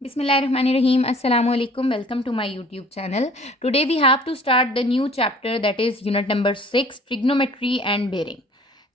Bismillahirrahmanirrahim. Assalamu alaikum. Welcome to my YouTube channel. Today we have to start the new chapter, that is unit number 6, trigonometry and bearing.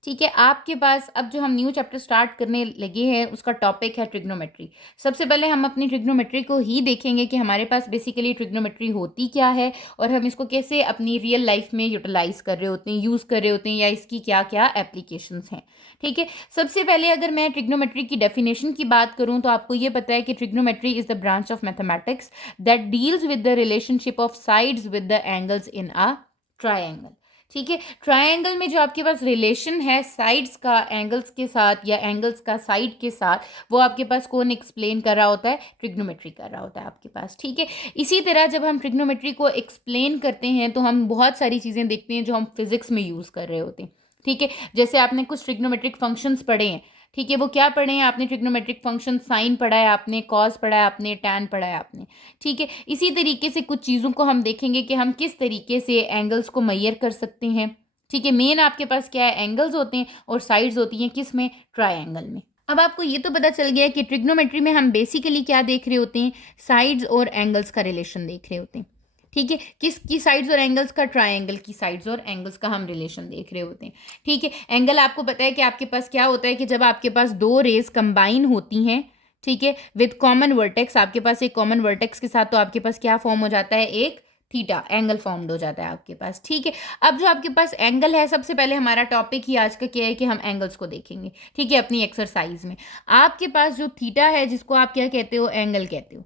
ठीक है, आपके पास अब जो हम new chapter start करने लगे हैं उसका टॉपिक है ट्रिग्नोमेट्री। सबसे पहले हम अपनी ट्रिग्नोमेट्री को ही देखेंगे कि हमारे पास बेसिकली ट्रिग्नोमेट्री होती क्या है और हम इसको कैसे अपनी रियल लाइफ में यूटिलाइज कर रहे होते हैं, यूज़ कर रहे होते हैं, या इसकी क्या क्या एप्लीकेशंस हैं। ठीक है, सबसे पहले अगर मैं ट्रिग्नोमेट्री की डेफिनेशन की बात करूं तो आपको ये पता है कि trigonometry is the branch of mathematics that deals with the relationship of sides with the angles in a triangle. ठीक है, ट्रायंगल में जो आपके पास रिलेशन है साइड्स का एंगल्स के साथ या एंगल्स का साइड के साथ, वो आपके पास कौन एक्सप्लेन कर रहा होता है? ट्रिग्नोमेट्री कर रहा होता है आपके पास। ठीक है, इसी तरह जब हम ट्रिग्नोमेट्री को एक्सप्लेन करते हैं तो हम बहुत सारी चीज़ें देखते हैं जो हम फिजिक्स में यूज़ कर रहे होते हैं। ठीक है, जैसे आपने कुछ ट्रिग्नोमेट्रिक फंक्शंस पढ़े हैं। ठीक है, वो क्या पढ़े हैं आपने? ट्रिग्नोमेट्रिक फंक्शन, साइन पढ़ा है आपने, कॉस पढ़ा है आपने, टैन पढ़ा है आपने। ठीक है, इसी तरीके से कुछ चीज़ों को हम देखेंगे कि हम किस तरीके से एंगल्स को मेजर कर सकते हैं। ठीक है, मेन आपके पास क्या है? एंगल्स होते हैं और साइड्स होती हैं किस में? ट्रायंगल में। अब आपको ये तो पता चल गया कि ट्रिग्नोमेट्री में हम बेसिकली क्या देख रहे होते हैं? साइड्स और एंगल्स का रिलेशन देख रहे होते हैं। ठीक है, किसकी साइड्स और एंगल्स का? ट्रायंगल की साइड्स और एंगल्स का हम रिलेशन देख रहे होते हैं। ठीक है, एंगल आपको पता है कि आपके पास क्या होता है कि जब आपके पास दो रेज कंबाइन होती हैं, ठीक है, विद कॉमन वर्टेक्स, आपके पास एक कॉमन वर्टेक्स के साथ, तो आपके पास क्या फॉर्म हो जाता है? एक थीटा एंगल फॉर्म्ड हो जाता है आपके पास। ठीक है, अब जो आपके पास एंगल है, सबसे पहले हमारा टॉपिक ही आज का क्या है कि हम एंगल्स को देखेंगे। ठीक है, अपनी एक्सरसाइज में आपके पास जो थीटा है, जिसको आप क्या कहते हो? एंगल कहते हो।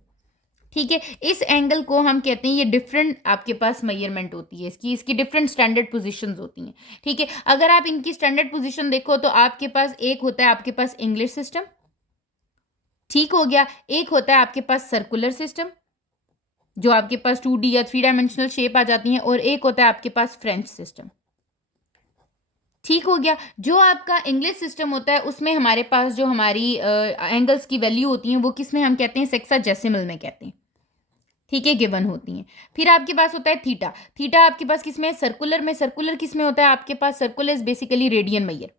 ठीक है, इस एंगल को हम कहते हैं, ये डिफरेंट आपके पास मेजरमेंट होती है इसकी डिफरेंट स्टैंडर्ड पोजीशंस होती हैं। ठीक है, अगर आप इनकी स्टैंडर्ड पोजीशन देखो तो आपके पास एक होता है आपके पास इंग्लिश सिस्टम, ठीक हो गया, एक होता है आपके पास सर्कुलर सिस्टम जो आपके पास 2D या 3 डायमेंशनल शेप आ जाती हैं, और एक होता है आपके पास फ्रेंच सिस्टम। ठीक हो गया, जो आपका इंग्लिश सिस्टम होता है उसमें हमारे पास जो हमारी एंगल्स की वैल्यू होती हैं वो किस में हम कहते हैं? सेक्साडेसिमल में कहते हैं। ठीक है, गिवन होती हैं। फिर आपके पास होता है थीटा। थीटा आपके पास किस में? सर्कुलर में। सर्कुलर किस में होता है आपके पास? Circular is basically radian measure.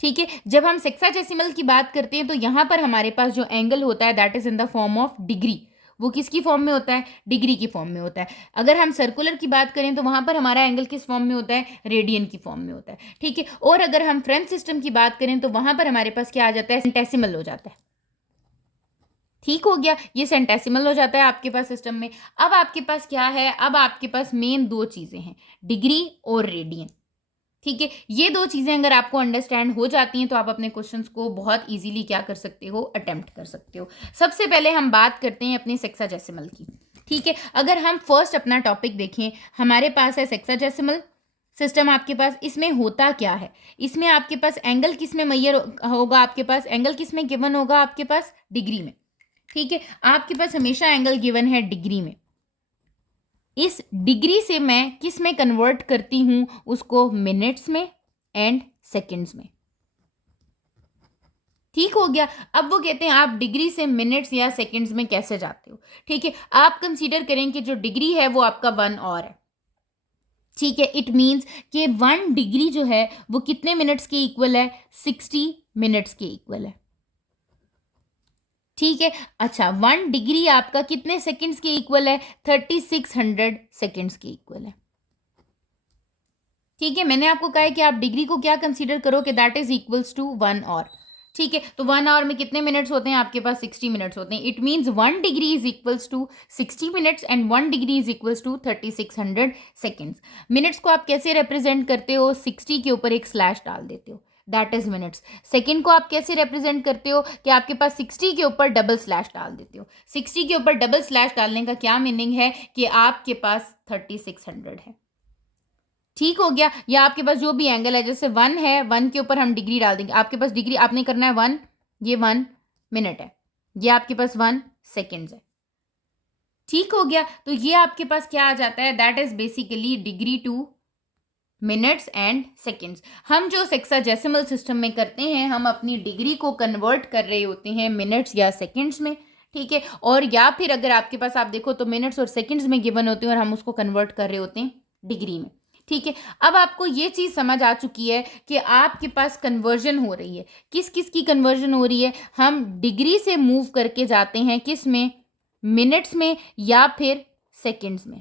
ठीक है, जब हम सेक्साडेसिमल की बात करते हैं तो यहाँ पर हमारे पास जो एंगल होता है that is in the form of degree. वो किसकी फॉर्म में होता है? डिग्री की फॉर्म में होता है। अगर हम सर्कुलर की बात करें तो वहां पर हमारा एंगल किस फॉर्म में होता है? रेडियन की फॉर्म में होता है। ठीक है, और अगर हम फ्रेंच सिस्टम की बात करें तो वहां पर हमारे पास क्या आ जाता है? सेंटेसिमल हो जाता है। ठीक हो गया, ये सेंटेसिमल हो जाता है आपके पास सिस्टम में। अब आपके पास क्या है? अब आपके पास मेन दो चीजें हैं, डिग्री और रेडियन। ठीक है, ये दो चीजें अगर आपको अंडरस्टैंड हो जाती हैं तो आप अपने क्वेश्चंस को बहुत इजीली क्या कर सकते हो? अटेम्प्ट कर सकते हो। सबसे पहले हम बात करते हैं अपने सेक्साडेसिमल की। ठीक है, अगर हम फर्स्ट अपना टॉपिक देखें, हमारे पास है सेक्साडेसिमल सिस्टम आपके पास। इसमें होता क्या है? इसमें आपके पास एंगल किस में मेजर होगा? आपके पास एंगल किस में गिवन होगा? आपके पास डिग्री में। ठीक है, आपके पास हमेशा एंगल गिवन है डिग्री में। इस डिग्री से मैं किस में कन्वर्ट करती हूं? उसको मिनट्स में एंड सेकंड्स में। ठीक हो गया, अब वो कहते हैं आप डिग्री से मिनट्स या सेकंड्स में कैसे जाते हो? ठीक है, आप कंसीडर करें कि जो डिग्री है वो आपका 1 और है। ठीक है, इट मीन्स कि 1 डिग्री जो है वो कितने मिनट्स के इक्वल है? 60 मिनट्स के इक्वल है। ठीक है, अच्छा 1 डिग्री आपका कितने सेकंड्स के इक्वल है? 3600 सेकंड्स के इक्वल है। ठीक है, मैंने आपको कहा है कि आप डिग्री को क्या कंसीडर करो कि दैट इज इक्वल्स टू 1 और। ठीक है, तो 1 आवर में कितने मिनट्स होते हैं? आपके पास 60 मिनट्स होते हैं। It means 1 degree is equals to 60 minutes and 1 degree is equals to 3600 seconds. Minutes को आप कैसे रिप्रेजेंट करते हो? 60 के ऊपर एक स्लैश डाल देते हो, दैट इज मिनट्स। सेकेंड को आप कैसे रिप्रेजेंट करते हो? कि आपके पास 60 के ऊपर डबल स्लैश डाल देते हो। 60 के ऊपर डबल स्लैश डालने का क्या मीनिंग है? कि आपके पास 3600 है। ठीक हो गया, या आपके पास जो भी एंगल है, जैसे 1 है, 1 के ऊपर हम डिग्री डाल देंगे। आपके पास डिग्री आपने करना है 1, ये 1 मिनट है, ये आपके पास 1 सेकेंड्स है। ठीक हो गया, तो ये आपके पास क्या आ जाता है? That is basically degree two minutes and seconds. हम जो सेक्साडेसिमल सिस्टम में करते हैं, हम अपनी डिग्री को कन्वर्ट कर रहे होते हैं मिनट्स या सेकेंड्स में। ठीक है, और या फिर अगर आपके पास आप देखो तो मिनट्स और सेकेंड्स में गिवन होते हैं और हम उसको कन्वर्ट कर रहे होते हैं डिग्री में। ठीक है, अब आपको ये चीज़ समझ आ चुकी है कि आपके पास कन्वर्जन हो रही है। किस किस की कन्वर्जन हो रही है? हम डिग्री से मूव करके जाते हैं किस में? मिनट्स में या फिर सेकंड्स में।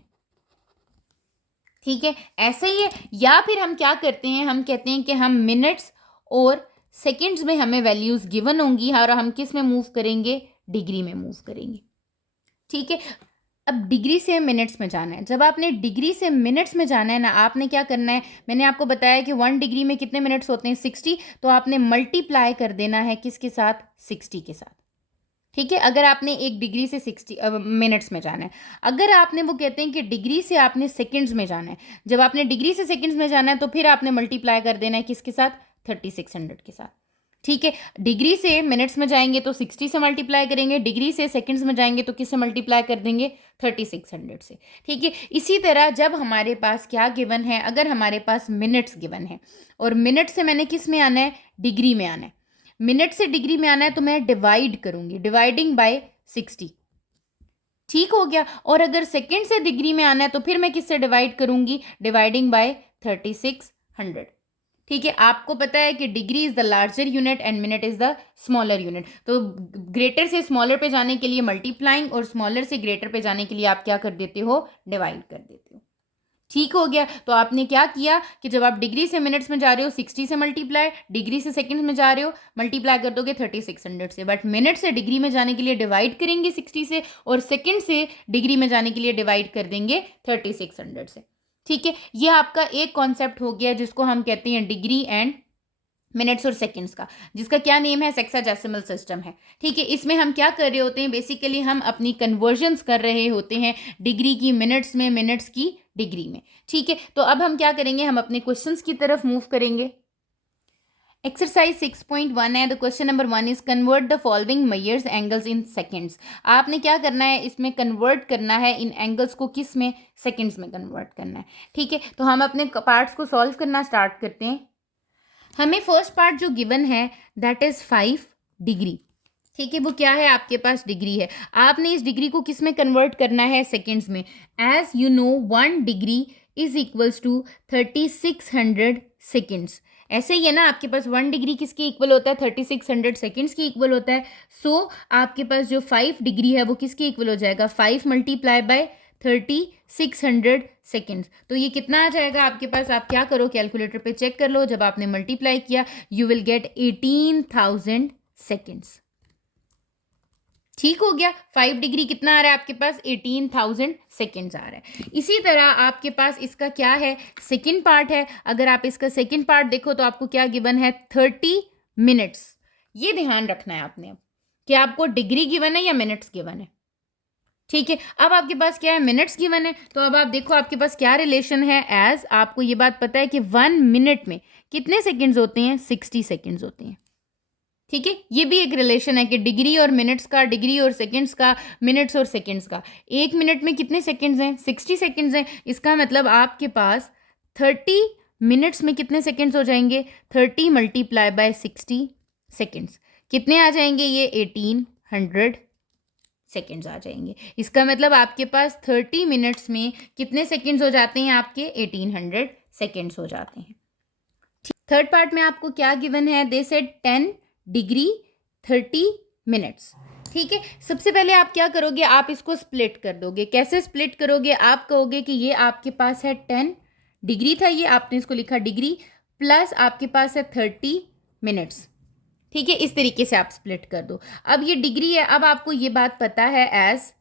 ठीक है, ऐसा ही है। या फिर हम क्या करते हैं, हम कहते हैं कि हम मिनट्स और सेकंड्स में हमें वैल्यूज़ गिवन होंगी और हम किस में मूव करेंगे? डिग्री में मूव करेंगे। ठीक है, अब डिग्री से मिनट्स में जाना है। जब आपने डिग्री से मिनट्स में जाना है ना, आपने क्या करना है, मैंने आपको बताया कि 1 डिग्री में कितने मिनट्स होते हैं? 60। तो आपने मल्टीप्लाई कर देना है किसके साथ? 60 के साथ। ठीक है, अगर आपने एक डिग्री से 60 मिनट्स में जाना है। अगर आपने, वो कहते हैं कि डिग्री से आपने सेकंड्स में जाना है, जब आपने डिग्री से सेकंड्स में जाना है तो फिर आपने मल्टीप्लाई कर देना है किसके साथ? 3600 के साथ। ठीक है, डिग्री से मिनट्स में जाएंगे तो 60 से मल्टीप्लाई करेंगे, डिग्री से सेकंड्स में जाएंगे तो किससे मल्टीप्लाई कर देंगे? 3600 से। ठीक है, इसी तरह जब हमारे पास क्या गिवन है, अगर हमारे पास मिनट्स गिवन है और मिनट से मैंने किस में आना है? डिग्री में आना है। मिनट से डिग्री में आना है तो मैं डिवाइड करूंगी, डिवाइडिंग बाय 60। ठीक हो गया। और अगर सेकंड से डिग्री में आना है तो फिर मैं किससे डिवाइड करूंगी? Dividing by 3600। ठीक है, आपको पता है कि degree is the larger unit and minute is the smaller unit. तो ग्रेटर से स्मॉलर पे जाने के लिए मल्टीप्लाइंग और स्मॉलर से ग्रेटर पे जाने के लिए आप क्या कर देते हो? डिवाइड कर देते हो। ठीक हो गया। तो आपने क्या किया कि जब आप डिग्री से मिनट्स में जा रहे हो 60 से मल्टीप्लाई, डिग्री से सेकंड्स में जा रहे हो मल्टीप्लाई कर दोगे 3600 से, बट मिनट से डिग्री में जाने के लिए डिवाइड करेंगे 60 से और सेकंड से डिग्री में जाने के लिए डिवाइड कर देंगे 3600 से। ठीक है, ये आपका एक कॉन्सेप्ट हो गया जिसको हम कहते हैं डिग्री एंड मिनट्स और सेकंड्स का, जिसका क्या नेम है? सेक्साडेसिमल सिस्टम है। ठीक है, इसमें हम क्या कर रहे होते हैं? बेसिकली हम अपनी कन्वर्जन्स कर रहे होते हैं डिग्री की मिनट्स में, मिनट्स की डिग्री में। ठीक है, तो अब हम क्या करेंगे? हम अपने क्वेश्चंस की तरफ मूव करेंगे। एक्सरसाइज 6.1 है। The question number 1 is convert the following measures angles in seconds. आपने क्या करना है? इसमें कन्वर्ट करना है इन एंगल्स को, किस में? सेकंड्स में कन्वर्ट करना है। ठीक है, तो हम अपने पार्ट्स को सॉल्व करना स्टार्ट करते हैं। हमें फर्स्ट पार्ट जो गिवन है दैट इज 5 डिग्री। ठीक है, वो क्या है? आपके पास डिग्री है। आपने इस डिग्री को किस में कन्वर्ट करना है? सेकंड्स में। As you know 1 degree is equals to 3600 seconds. ऐसे ही है ना, आपके पास 1 डिग्री किसके इक्वल होता है? 3600 सेकेंड्स की इक्वल होता है। सो आपके पास जो 5 डिग्री है वो किसके इक्वल हो जाएगा? 5 मल्टीप्लाई बाय 3600 सेकेंड्स। तो ये कितना आ जाएगा आपके पास? आप क्या करो, कैलकुलेटर पे चेक कर लो। जब आपने मल्टीप्लाई किया यू विल गेट 18,000 सेकेंड्स। ठीक हो गया। 5 डिग्री कितना आ रहा है आपके पास? 18,000 सेकेंड्स आ रहा है। इसी तरह आपके पास इसका क्या है? सेकेंड पार्ट है। अगर आप इसका सेकेंड पार्ट देखो तो आपको क्या गिवन है? 30 मिनट्स। ये ध्यान रखना है आपने अब कि आपको डिग्री गिवन है या मिनट्स गिवन है। ठीक है, अब आपके पास क्या है? मिनट्स गिवन है। तो अब आप देखो आपके पास क्या रिलेशन है। एज आपको ये बात पता है कि 1 मिनट में कितने सेकेंड्स होते हैं? 60 सेकेंड्स होते हैं। ठीक है, ये भी एक रिलेशन है कि डिग्री और मिनट्स का, डिग्री और सेकंड्स का, मिनट्स और सेकंड्स का। 1 मिनट में कितने सेकंड्स हैं? 60 सेकंड्स हैं। इसका मतलब आपके पास 30 मिनट्स में कितने सेकंड्स हो जाएंगे? 30 मल्टीप्लाई बाय 60 सेकंड्स कितने आ जाएंगे? ये 1800 सेकंड्स आ जाएंगे। इसका मतलब आपके पास 30 मिनट्स में कितने सेकंड्स हो जाते हैं? आपके 1800 सेकंड्स हो जाते हैं। थर्ड पार्ट में आपको क्या गिवन है? They said 10 degree 30 minutes. ठीक है, सबसे पहले आप क्या करोगे? आप इसको स्प्लिट कर दोगे। कैसे स्प्लिट करोगे? आप कहोगे कि ये आपके पास है 10 डिग्री था, ये आपने इसको लिखा डिग्री, प्लस आपके पास है 30 मिनट्स। ठीक है, इस तरीके से आप स्प्लिट कर दो। अब ये डिग्री है, अब आपको ये बात पता है as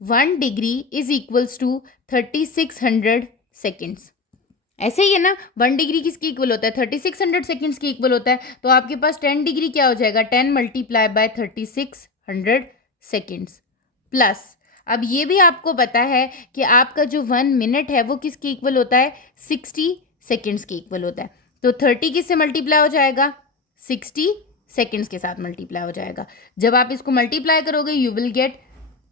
1 degree is equals to 3600 seconds. ऐसे ही है ना, 1 डिग्री किसकी इक्वल होता है? 3600 सेकेंड्स की इक्वल होता है। तो आपके पास 10 डिग्री क्या हो जाएगा? 10 मल्टीप्लाई बाय 3600 सेकेंड्स प्लस, अब ये भी आपको पता है कि आपका जो 1 मिनट है वो किसकी इक्वल होता है? 60 सेकेंड्स की इक्वल होता है। तो 30 किससे मल्टीप्लाई हो जाएगा? 60 सेकेंड्स के साथ मल्टीप्लाई हो जाएगा। जब आप इसको मल्टीप्लाई करोगे यू विल गेट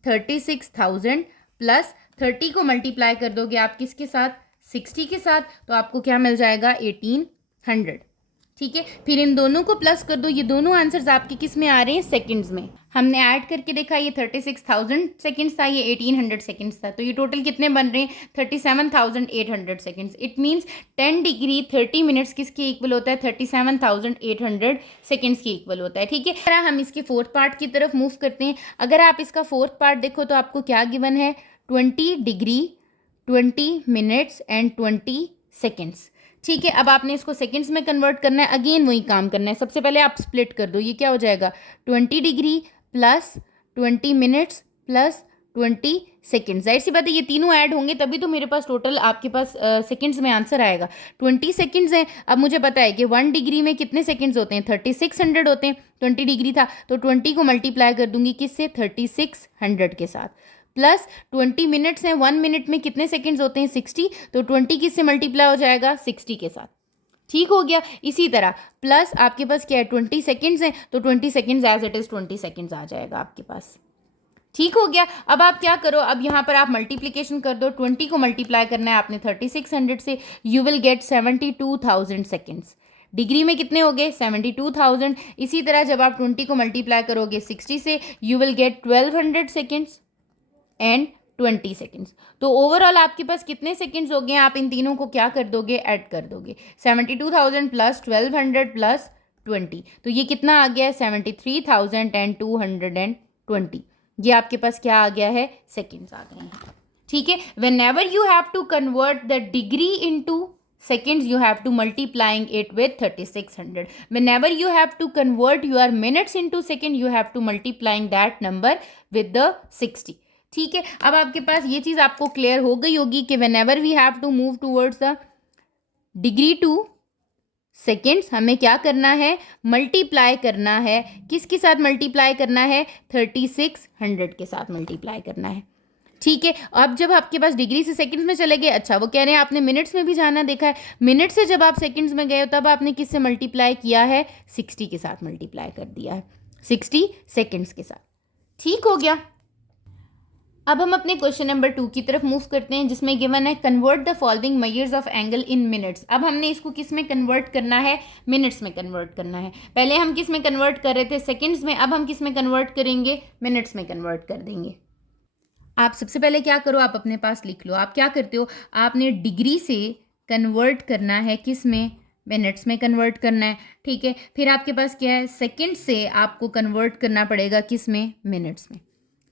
36,000 प्लस 30 को मल्टीप्लाई कर दोगे आप किसके साथ? 60 के साथ। तो आपको क्या मिल जाएगा? 1800। ठीक है, फिर इन दोनों को प्लस कर दो, ये दोनों आंसर्स आपके किस में आ रहे हैं, सेकंड्स में। हमने ऐड करके देखा, ये 36,000 सेकंड्स था, ये 1800 सेकंड्स था, तो ये टोटल कितने बन रहे हैं, 37,800 seconds. It means 10 degree 30 minutes किसके इक्वल होता है, 37,800 सेकंड्स के इक्वल होता है। ठीक है, अगर हम इसके फोर्थ पार्ट की तरफ मूव करते हैं, अगर आप इसका फोर्थ पार्ट देखो तो आपको क्या गिवन है, 20 डिग्री 20 मिनट्स एंड 20 सेकेंड्स। ठीक है, अब आपने इसको सेकंड्स में कन्वर्ट करना है, अगेन वही काम करना है। सबसे पहले आप स्प्लिट कर दो, ये क्या हो जाएगा, 20 degree plus 20 minutes plus 20 seconds. जाहिर सी बात है ये तीनों ऐड होंगे तभी तो मेरे पास टोटल आपके पास सेकंड्स में आंसर आएगा। 20 सेकंड्स हैं। अब मुझे पता है कि 1 डिग्री में कितने सेकंड्स होते हैं, 3600 होते हैं। 20 डिग्री था तो 20 को मल्टीप्लाई कर दूंगी किससे, 3600 के साथ, प्लस 20 मिनट्स हैं, 1 मिनट में कितने सेकंड्स होते हैं, 60, तो 20 किससे मल्टीप्लाई हो जाएगा, 60 के साथ। ठीक हो गया। इसी तरह प्लस आपके पास क्या है, 20 सेकंड्स हैं, तो 20 seconds as it is 20 seconds आ जाएगा आपके पास। ठीक हो गया। अब आप क्या करो, अब यहाँ पर आप मल्टीप्लीकेशन कर दो, 20 को मल्टीप्लाई करना है आपने 3600 से, you will gate 72,000 seconds. Degree में कितने हो गए, 72,000। इसी तरह जब आप 20 को मल्टीप्लाई करोगे 60 से, you will gate 1200 seconds and 20 seconds. तो ओवरऑल आपके पास कितने सेकेंड्स हो गए, आप इन तीनों को क्या कर दोगे, ऐड कर दोगे, 72,000 प्लस 1200 प्लस 20, तो ये कितना आ गया है, 73,220। ये आपके पास क्या आ गया है, सेकेंड्स आ गए हैं। ठीक है, whenever you have to convert the degree into seconds, you have to multiplying it with 3600. Whenever you have to convert your minutes into second, you have to multiplying that number with the 60. ठीक है, अब आपके पास ये चीज़ आपको clear हो गई होगी कि whenever we have to move towards the degree to seconds, हमें क्या करना है, मल्टीप्लाई करना है, किसके साथ मल्टीप्लाई करना है, 3600 के साथ मल्टीप्लाई करना है। ठीक है, अब जब आपके पास डिग्री से सेकंड्स में चले गए, अच्छा वो कह रहे हैं आपने मिनट्स में भी जाना, देखा है मिनट से जब आप सेकंड्स में गए हो तब आपने किससे मल्टीप्लाई किया है, 60 के साथ मल्टीप्लाई कर दिया है, 60 सेकंड्स के साथ। ठीक हो गया। अब हम अपने क्वेश्चन नंबर 2 की तरफ मूव करते हैं, जिसमें गिवन है convert the following measures of angle in minutes. अब हमने इसको किस में कन्वर्ट करना है, मिनट्स में कन्वर्ट करना है। पहले हम किस में कन्वर्ट कर रहे थे, सेकंड्स में, अब हम किस में कन्वर्ट करेंगे, मिनट्स में कन्वर्ट कर देंगे। आप सबसे पहले क्या करो, आप अपने पास लिख लो, आप क्या करते हो, आपने डिग्री से कन्वर्ट करना है किस में, मिनट्स में कन्वर्ट करना है। ठीक है, फिर आपके पास क्या है, सेकंड से आपको कन्वर्ट करना पड़ेगा किस में, मिनट्स में।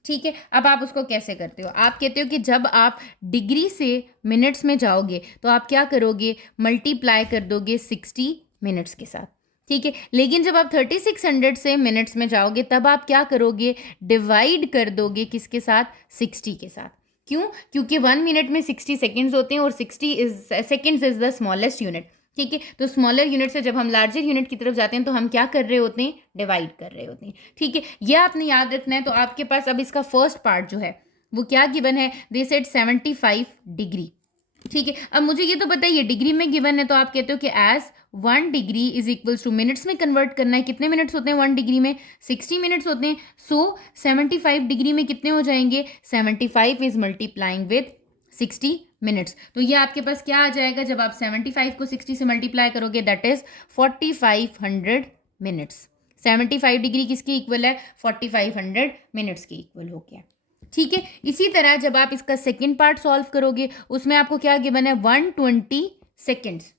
ठीक है, अब आप उसको कैसे करते हो, आप कहते हो कि जब आप डिग्री से मिनट्स में जाओगे तो आप क्या करोगे, मल्टीप्लाई कर दोगे 60 मिनट्स के साथ। ठीक है, लेकिन जब आप 3600 से मिनट्स में जाओगे तब आप क्या करोगे, डिवाइड कर दोगे किसके साथ, 60 के साथ। क्यों, क्योंकि 1 मिनट में 60 सेकेंड्स होते हैं और 60 seconds is the smallest unit. ठीक है, तो स्मॉलर यूनिट से जब हम लार्जर यूनिट की तरफ जाते हैं तो हम क्या कर रहे होते हैं, डिवाइड कर रहे होते हैं। ठीक है, ये आपने याद रखना है। तो आपके पास अब इसका फर्स्ट पार्ट जो है वो क्या गिवन है, दे सेड 75 डिग्री। ठीक है, अब मुझे ये तो पता है ये डिग्री में गिवन है, तो आप कहते हो कि as 1 degree is equals to, minutes में कन्वर्ट करना है, कितने मिनट्स होते हैं 1 डिग्री में, 60 मिनट्स होते हैं। सो 75 डिग्री में कितने हो जाएंगे, 75 इज मल्टीप्लाइंग विद 60 मिनट्स। तो ये आपके पास क्या आ जाएगा, जब आप 75 को 60 से मल्टीप्लाई करोगे दैट इज 4500 मिनट्स। 75 डिग्री किसके इक्वल है, 4500 मिनट्स के इक्वल हो गया। ठीक है, इसी तरह जब आप इसका सेकंड पार्ट सॉल्व करोगे उसमें आपको क्या गिवन है, 120 सेकेंड्स।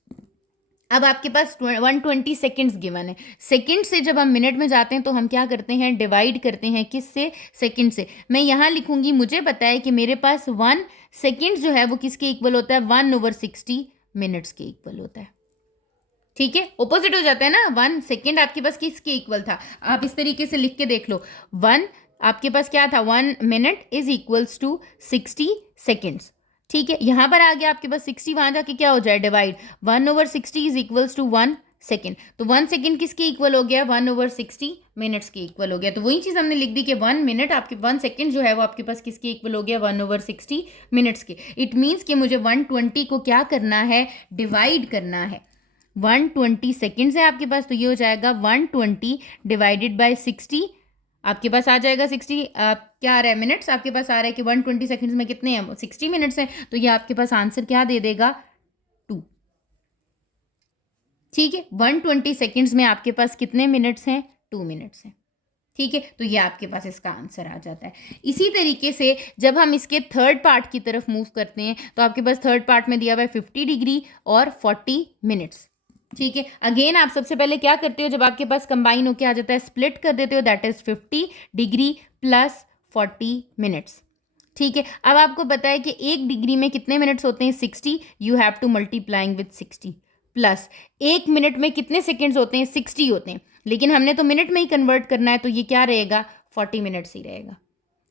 अब आपके पास 120 सेकेंड्स गिवन है। सेकेंड से जब हम मिनट में जाते हैं तो हम क्या करते हैं, डिवाइड करते हैं किससे, सेकेंड से। मैं यहाँ लिखूंगी, मुझे पता है कि मेरे पास 1 सेकेंड जो है वो किसके इक्वल होता है, 1/60 मिनट्स के इक्वल होता है। ठीक है, ऑपोजिट हो जाता है ना, 1 सेकेंड आपके पास किसके इक्वल था, आप इस तरीके से लिख के देख लो, 1 आपके पास क्या था, 1 minute is equals to 60 seconds. ठीक है, यहाँ पर आ गया आपके पास 60, वहाँ जाके क्या हो जाए, divide, 1/60 is equals to 1 second. तो 1 सेकेंड किसके इक्वल हो गया, 1/60 मिनट्स के इक्वल हो गया। तो वही चीज़ हमने लिख दी कि 1 मिनट आपके 1 सेकेंड जो है वो आपके पास किसके इक्वल हो गया, 1/60 मिनट्स के। इट मीन्स कि मुझे 120 को क्या करना है, डिवाइड करना है। 120 सेकेंड्स है आपके पास, तो ये हो जाएगा 120 डिवाइडेड बाय 60, आपके पास आ जाएगा 60, क्या आ रहा है, मिनट्स आपके पास आ रहा है कि 120 सेकेंड्स में कितने हैं, 60 मिनट्स हैं। तो ये आपके पास आंसर क्या दे देगा, 2। ठीक है, 120 सेकेंड्स में आपके पास कितने मिनट्स हैं? 2 मिनट्स हैं। ठीक है, तो ये आपके पास इसका आंसर आ जाता है। इसी तरीके से जब हम इसके थर्ड पार्ट की तरफ मूव करते हैं तो आपके पास थर्ड पार्ट में दिया हुआ है 50 डिग्री और 40 मिनट्स। ठीक है, अगेन आप सबसे पहले क्या करते हो, जब आपके पास कंबाइन होके आ जाता है स्प्लिट कर देते हो, that is 50 degree plus 40 minutes. ठीक है, अब आपको पता है कि 1 डिग्री में कितने मिनट्स होते हैं? 60। You have to multiplying with 60 plus 1 minute में कितने सेकेंड्स होते हैं? 60 होते हैं, लेकिन हमने तो मिनट में ही कन्वर्ट करना है, तो ये क्या रहेगा? 40 मिनट्स ही रहेगा।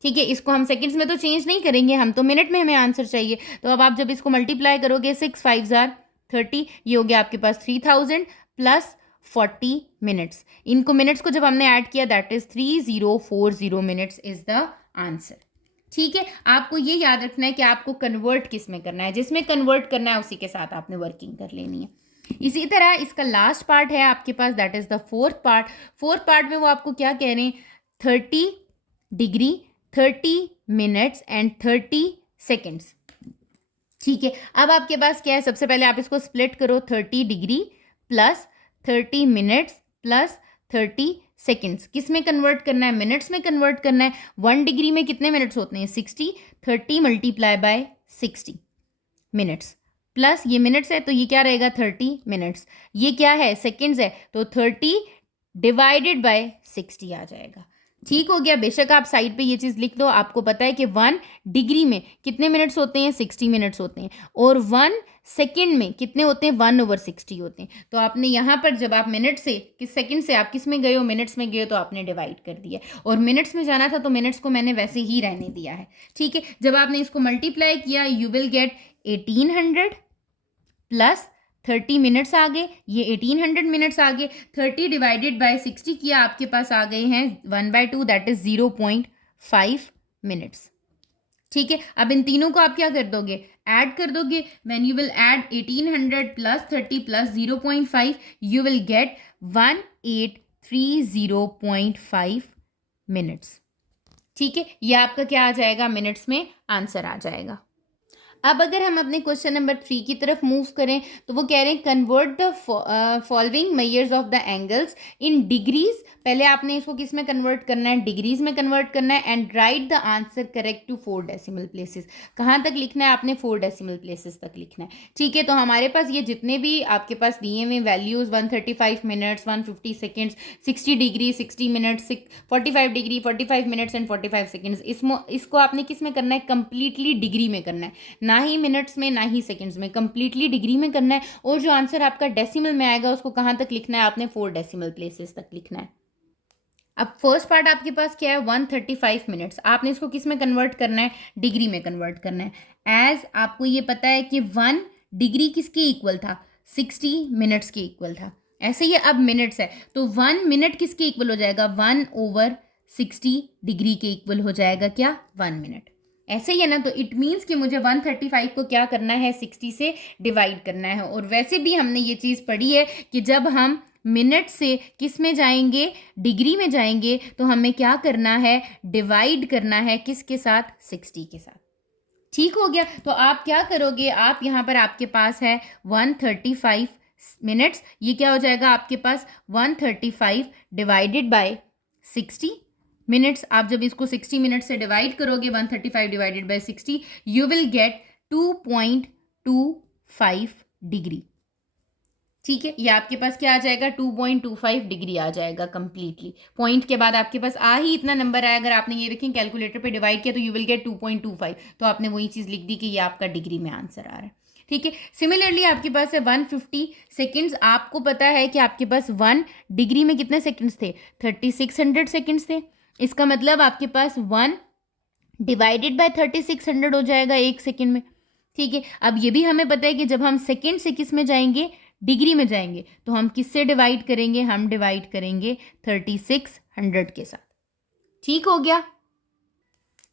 ठीक है, इसको हम सेकेंड्स में तो चेंज नहीं करेंगे, हम तो मिनट में हमें आंसर चाहिए। तो अब आप जब इसको मल्टीप्लाई करोगे 6 5 जार 30, ये हो गया आपके पास 3000 प्लस 40 मिनट्स। इनको मिनट्स को जब हमने ऐड किया that is 3040 minutes is the answer. ठीक है, आपको ये याद रखना है कि आपको कन्वर्ट किस में करना है, जिसमें कन्वर्ट करना है उसी के साथ आपने वर्किंग कर लेनी है। इसी तरह इसका लास्ट पार्ट है आपके पास, that is the fourth part. Fourth part में वो आपको क्या कह रहे हैं? 30 डिग्री 30 मिनट्स एंड 30 सेकेंड्स। ठीक है, अब आपके पास क्या है? सबसे पहले आप इसको स्प्लिट करो, 30 degree plus 30 minutes plus 30 seconds. किस में कन्वर्ट करना है? मिनट्स में कन्वर्ट करना है। 1 डिग्री में कितने मिनट्स होते हैं? 60। 30 मल्टीप्लाई बाय 60 मिनट्स प्लस ये मिनट्स है तो ये क्या रहेगा? 30 मिनट्स। ये क्या है? सेकेंड्स है, तो 30 डिवाइडेड बाय 60 आ जाएगा। ठीक हो गया। बेशक आप साइड पे ये चीज़ लिख दो, आपको पता है कि 1 डिग्री में कितने मिनट्स होते हैं? 60 मिनट्स होते हैं, और 1 सेकेंड में कितने होते हैं? 1/60 होते हैं। तो आपने यहाँ पर जब आप मिनट से किस सेकेंड से आप किस में गए हो? मिनट्स में गए हो, तो आपने डिवाइड कर दिया, और मिनट्स में जाना था तो मिनट्स को मैंने वैसे ही रहने दिया है। ठीक है, जब आपने इसको मल्टीप्लाई किया you will get 1800 plus 30 minutes आ गए, ये 1800 मिनट्स आ गए। 30 डिवाइडेड बाय 60 किया, आपके पास आ गए हैं 1/2, दैट इज 0.5 मिनट्स। ठीक है, अब इन तीनों को आप क्या कर दोगे? ऐड कर दोगे। When you will add 1800 plus 30 plus 0.5 you will gate 1830.5 minutes. ठीक है, ये आपका क्या आ जाएगा? मिनट्स में आंसर आ जाएगा। अब अगर हम अपने क्वेश्चन नंबर 3 की तरफ मूव करें तो वो कह रहे हैं convert the following measures of the angles in degrees. पहले आपने इसको किस में कन्वर्ट करना है? डिग्रीज में कन्वर्ट करना है। And write the answer correct to 4 decimal places. कहाँ तक लिखना है आपने? 4 डेसिमल प्लेसेस तक लिखना है। ठीक है, तो हमारे पास ये जितने भी आपके पास दिए हुए values 135 minutes 150 seconds 60 degree 60 minutes 45 degree 45 minutes and 45 seconds, इसको आपने किस में करना है? कंप्लीटली डिग्री में करना है, ना ही मिनट्स में ना ही सेकंड्स में, कंप्लीटली डिग्री में करना है। और जो आंसर आपका डेसिमल में आएगा उसको कहाँ तक लिखना है? आपने 4 डेसिमल प्लेसेस तक लिखना है। अब फर्स्ट पार्ट आपके पास क्या है? 135 मिनट्स। आपने इसको किस में कन्वर्ट करना है? डिग्री में कन्वर्ट करना है। एज आपको ये पता है कि 1 डिग्री किसके इक्वल था? 60 मिनट्स के इक्वल था। ऐसे ही अब मिनट्स है तो 1 मिनट किसके इक्वल हो जाएगा? 1/60 डिग्री के इक्वल हो जाएगा क्या? 1 मिनट। ऐसे ही है ना, तो इट मीन्स कि मुझे 135 को क्या करना है? 60 से डिवाइड करना है। और वैसे भी हमने ये चीज़ पढ़ी है कि जब हम मिनट से किस में जाएंगे? डिग्री में जाएंगे, तो हमें क्या करना है? डिवाइड करना है किसके साथ? 60 के साथ। ठीक हो गया, तो आप क्या करोगे? आप यहाँ पर आपके पास है 135 मिनट्स, ये क्या हो जाएगा आपके पास? 135 डिवाइडेड बाय 60 मिनट्स। आप जब इसको 60 मिनट से डिवाइड करोगे 135 divided by 60 you will gate 2.25 degree. ठीक है, ये आपके पास क्या आ जाएगा? 2.25 डिग्री आ जाएगा कंप्लीटली। पॉइंट के बाद आपके पास आ ही इतना नंबर आया। अगर आपने ये देखें कैलकुलेटर पे डिवाइड किया तो यू विल गेट 2.25, तो आपने वही चीज़ लिख दी कि ये आपका डिग्री में आंसर आ रहा है। ठीक है, सिमिलरली आपके पास है 150 सेकेंड्स। आपको पता है कि आपके पास 1 डिग्री में कितने सेकेंड्स थे? 3600 सेकेंड्स थे। इसका मतलब आपके पास 1 डिवाइडेड बाय 3600 हो जाएगा 1 सेकेंड में। ठीक है, अब ये भी हमें पता है कि जब हम सेकेंड से किस में जाएंगे? डिग्री में जाएंगे, तो हम किससे डिवाइड करेंगे? हम डिवाइड करेंगे 3600 के साथ। ठीक हो गया,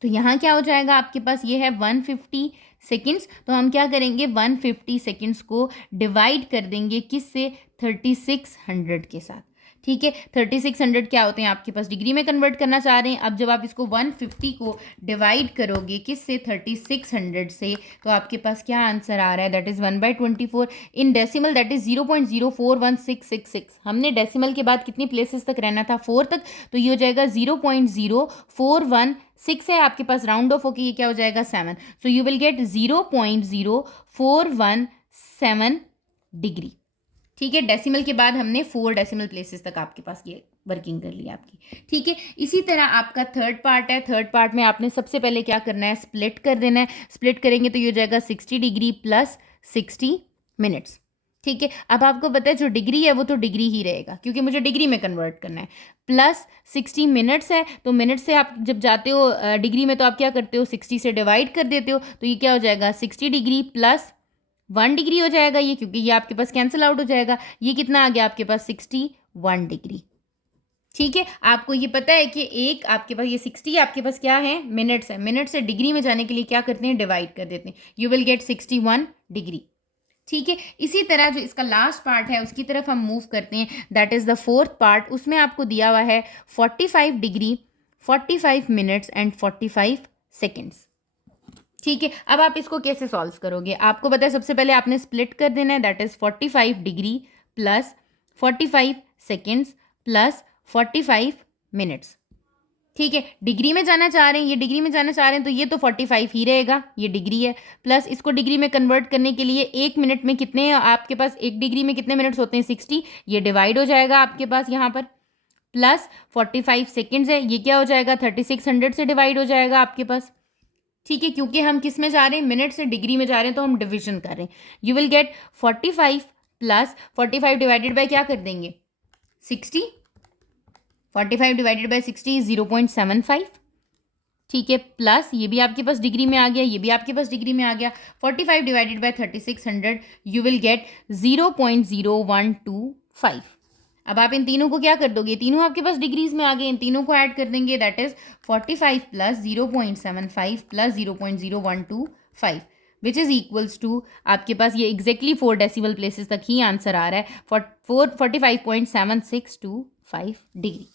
तो यहाँ क्या हो जाएगा आपके पास? ये है 150 सेकेंड्स, तो हम क्या करेंगे? 150 सेकेंड्स को डिवाइड कर देंगे किससे? 3600 के साथ। ठीक है, 3600 क्या होते हैं आपके पास, डिग्री में कन्वर्ट करना चाह रहे हैं। अब जब आप इसको 150 को डिवाइड करोगे किससे, 3600 से, तो आपके पास क्या आंसर आ रहा है, that is 1/24। In decimal that is 0.041666। हमने डेसिमल के बाद कितनी प्लेसेस तक रहना था, 4 तक, तो ये हो जाएगा 0.0416 है आपके पास, राउंड ऑफ होके ये क्या हो जाएगा, 7। So you will gate 0.0417 degree. ठीक है, डेसिमल के बाद हमने 4 डेसिमल प्लेसेस तक आपके पास ये वर्किंग कर ली आपकी। ठीक है, इसी तरह आपका थर्ड पार्ट है। थर्ड पार्ट में आपने सबसे पहले क्या करना है, स्प्लिट कर देना है। स्प्लिट करेंगे तो ये हो जाएगा 60 डिग्री प्लस 60 मिनट्स। ठीक है, अब आपको पता है जो डिग्री है वो तो डिग्री ही रहेगा, क्योंकि मुझे डिग्री में कन्वर्ट करना है। प्लस 60 मिनट्स है, तो मिनट से आप जब जाते हो डिग्री में तो आप क्या करते हो, 60 से डिवाइड कर देते हो, तो ये क्या हो जाएगा, 60 डिग्री प्लस 1 डिग्री हो जाएगा ये, क्योंकि ये आपके पास कैंसिल आउट हो जाएगा। ये कितना आ गया आपके पास, 61 डिग्री। ठीक है, आपको ये पता है कि एक आपके पास ये 60 आपके पास क्या है, मिनट्स है। मिनट से डिग्री में जाने के लिए क्या करते हैं, डिवाइड कर देते हैं। You will gate 61 degree. ठीक है, इसी तरह जो इसका लास्ट पार्ट है उसकी तरफ हम मूव करते हैं, that is the fourth part. उसमें आपको दिया हुआ है 45 डिग्री 45 मिनट्स एंड 45 सेकेंड्स। ठीक है, अब आप इसको कैसे सॉल्व करोगे, आपको पता है सबसे पहले आपने स्प्लिट कर देना है, that is 45 degree plus 45 seconds plus 45 minutes. ठीक है, डिग्री में जाना चाह रहे हैं, ये डिग्री में जाना चाह रहे हैं, तो ये तो 45 ही रहेगा, ये डिग्री है। प्लस इसको डिग्री में कन्वर्ट करने के लिए 1 मिनट में कितने आपके पास, 1 डिग्री में कितने मिनट्स होते हैं, 60, ये डिवाइड हो जाएगा आपके पास यहाँ पर। प्लस 45 सेकेंड्स है, ये क्या हो जाएगा, 3600 से डिवाइड हो जाएगा आपके पास। ठीक है, क्योंकि हम किस में जा रहे हैं, मिनट से डिग्री में जा रहे हैं, तो हम डिवीजन कर रहे हैं। You will gate 45 plus 45 divided by क्या कर देंगे, 60। 45 डिवाइडेड बाय 60 इज 0.75। ठीक है, प्लस ये भी आपके पास डिग्री में आ गया, ये भी आपके पास डिग्री में आ गया। 45 divided by 3600 you will gate 0.0125। अब आप इन तीनों को क्या कर दोगे, तीनों आपके पास डिग्रीज में आ गए, इन तीनों को ऐड कर देंगे, that is 45 plus 0.75 plus 0.0125 which is equals to, आपके पास ये एग्जैक्टली 4 डेसिमल प्लेसेस तक ही आंसर आ रहा है, 45.7625 डिग्री।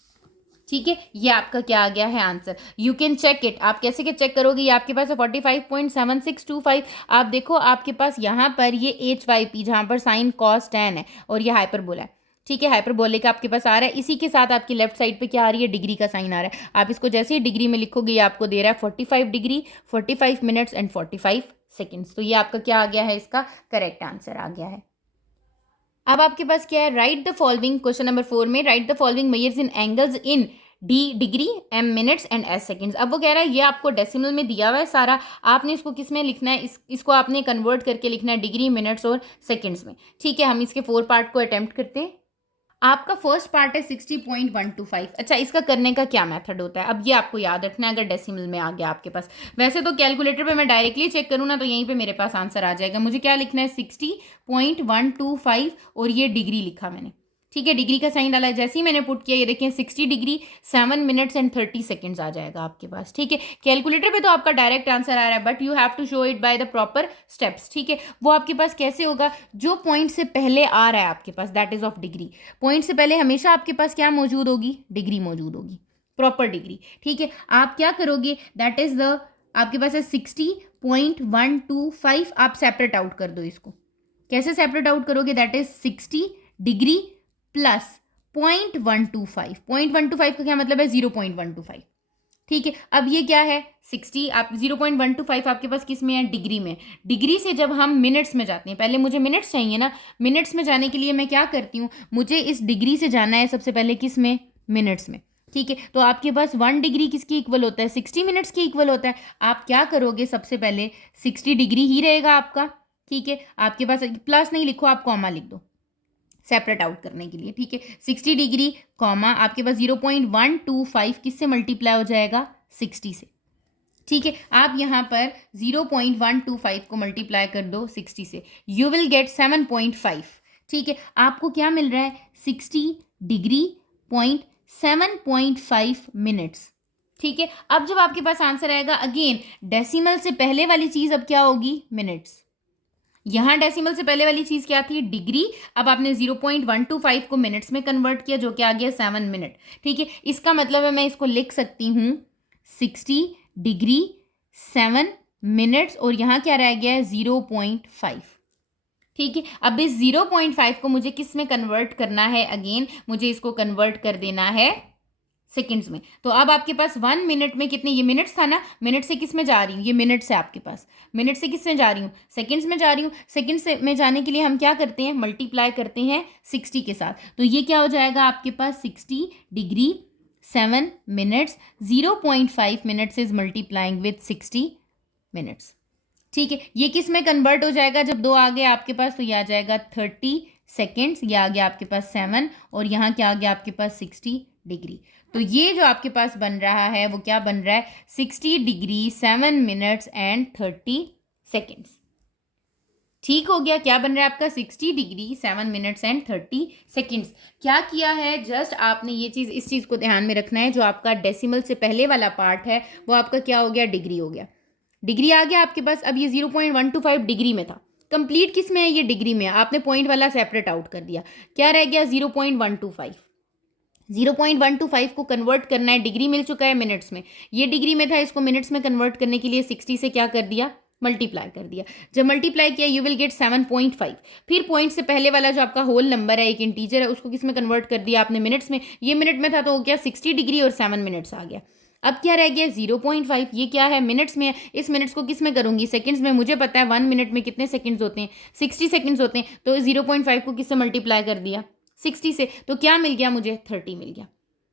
ठीक है, ये आपका क्या आ गया है answer. You can check it, आप कैसे के चेक करोगे, ये आपके पास है 45.7625। आप देखो आपके पास यहाँ पर ये HYP जहाँ पर साइन कॉस टैन है और ये हाइपरबोला है। ठीक है, हाइपरबोलिक आपके पास आ रहा है, इसी के साथ आपकी लेफ्ट साइड पे क्या आ रही है, डिग्री का साइन आ रहा है। आप इसको जैसे ही डिग्री में लिखोगे ये आपको दे रहा है 45 डिग्री 45 मिनट्स एंड 45 सेकेंड्स। तो ये आपका क्या आ गया है, इसका करेक्ट आंसर आ गया है। अब आपके पास क्या है, right the following, question number 4 में right the following measures in angles in D degree, M minutes and S seconds. अब वो कह रहा है ये आपको डेसिमल में दिया हुआ है सारा, आपने इसको किस में लिखना है, इसको आपने कन्वर्ट करके लिखना है डिग्री, मिनट्स और सेकेंड्स में। ठीक है, हम इसके 4 पार्ट को अटेम्प्ट करते हैं। आपका फर्स्ट पार्ट है 60.125। अच्छा, इसका करने का क्या मेथड होता है, अब ये आपको याद रखना है अगर डेसिमल में आ गया आपके पास। वैसे तो कैलकुलेटर पे मैं डायरेक्टली चेक करूँ ना तो यहीं पे मेरे पास आंसर आ जाएगा। मुझे क्या लिखना है, 60.125 और ये डिग्री लिखा मैंने। ठीक है, डिग्री का साइन डाला है, जैसे ही मैंने पुट किया ये देखिए 60 डिग्री 7 मिनट्स एंड 30 सेकेंड्स आ जाएगा आपके पास। ठीक है, कैलकुलेटर पे तो आपका डायरेक्ट आंसर आ रहा है, but you have to show it by the proper steps. ठीक है, वो आपके पास कैसे होगा, जो पॉइंट से पहले आ रहा है आपके पास that is of degree. Point से पहले हमेशा आपके पास क्या मौजूद होगी, डिग्री मौजूद होगी, प्रॉपर डिग्री। ठीक है, आप क्या करोगे, दैट इज द आपके पास है 60.125। आप सेपरेट आउट कर दो इसको, कैसे सेपरेट आउट करोगे, दैट इज 60 डिग्री प्लस 0.125। 0.125 का क्या मतलब है, 0.125। ठीक है, अब ये क्या है 60, आप 0.125 आपके पास किस में है, डिग्री में। डिग्री से जब हम मिनट्स में जाते हैं, पहले मुझे मिनट्स चाहिए ना, मिनट्स में जाने के लिए मैं क्या करती हूँ, मुझे इस डिग्री से जाना है सबसे पहले किस में, मिनट्स में। ठीक है, तो आपके पास 1 डिग्री किसकी इक्वल होता है, 60 मिनट्स की इक्वल होता है। आप क्या करोगे, सबसे पहले 60 डिग्री ही रहेगा आपका। ठीक है, आपके पास प्लस नहीं लिखो, आप कॉमा लिख दो सेपरेट आउट करने के लिए। ठीक है, 60 डिग्री कॉमा आपके पास 0.125 किससे मल्टीप्लाई हो जाएगा, 60 से। ठीक है, आप यहाँ पर 0.125 को मल्टीप्लाई कर दो 60 से, यू विल गेट 7.5। ठीक है, आपको क्या मिल रहा है, 60 डिग्री 7.5 मिनट्स। ठीक है, अब जब आपके पास आंसर आएगा, अगेन डेसिमल से पहले वाली चीज़ अब क्या होगी, मिनट्स। यहाँ डेसिमल से पहले वाली चीज़ क्या थी, डिग्री। अब आपने 0.125 को मिनट्स में कन्वर्ट किया, जो कि आ गया 7 मिनट। ठीक है, इसका मतलब है मैं इसको लिख सकती हूँ 60 डिग्री 7 मिनट्स, और यहाँ क्या रह गया है 0.5। ठीक है, अब इस 0.5 को मुझे किस में कन्वर्ट करना है, अगेन मुझे इसको कन्वर्ट कर देना है सेकंड्स में। तो अब आपके पास 1 मिनट में कितने, ये मिनट्स था ना, मिनट से किस में जा रही हूँ, ये मिनट से आपके पास, मिनट से किस में जा रही हूँ, सेकंड्स में जा रही हूँ। सेकंड्स से में जाने के लिए हम क्या करते हैं, मल्टीप्लाई करते हैं 60 के साथ। तो ये क्या हो जाएगा आपके पास 60 degree 7 minutes, 0.5 minutes is multiplying with 60 minutes. ठीक है, ये किस में कन्वर्ट हो जाएगा, जब 2 आ गया आपके पास तो ये आ जाएगा 30 सेकेंड्स, ये आ गया आपके पास 7, और यहाँ क्या आ गया आपके पास 60 डिग्री। तो ये जो आपके पास बन रहा है वो क्या बन रहा है, 60 डिग्री 7 मिनट्स एंड 30 सेकेंड्स। ठीक हो गया, क्या बन रहा है आपका 60 डिग्री 7 मिनट्स एंड 30 सेकेंड्स। क्या किया है, जस्ट आपने ये चीज़, इस चीज़ को ध्यान में रखना है, जो आपका डेसिमल से पहले वाला पार्ट है वो आपका क्या हो गया, डिग्री हो गया। डिग्री आ गया आपके पास। अब ये 0.125 डिग्री में था, कंप्लीट किस में है, ये डिग्री में। आपने पॉइंट वाला सेपरेट आउट कर दिया, क्या रह गया 0.125। 0.125 को कन्वर्ट करना है, डिग्री मिल चुका है मिनट्स में, ये डिग्री में था, इसको मिनट्स में कन्वर्ट करने के लिए 60 से क्या कर दिया, मल्टीप्लाई कर दिया। जब मल्टीप्लाई किया यू विल गेट 7.5। फिर पॉइंट से पहले वाला जो आपका होल नंबर है, एक इंटीजर है, उसको किस में कन्वर्ट कर दिया आपने, मिनट्स में। ये मिनट में था तो हो गया 60 डिग्री और 7 मिनट्स आ गया। अब क्या रह गया 0.5, ये क्या है, मिनट्स में है। इस मिनट्स को किस में करूंगी, सेकंड्स में। मुझे पता है 1 मिनट में कितने सेकंड्स होते हैं, 60 सेकंड्स होते हैं। तो 0.5 को किससे मल्टीप्लाई कर दिया, 60 से, तो क्या मिल गया मुझे, 30 मिल गया।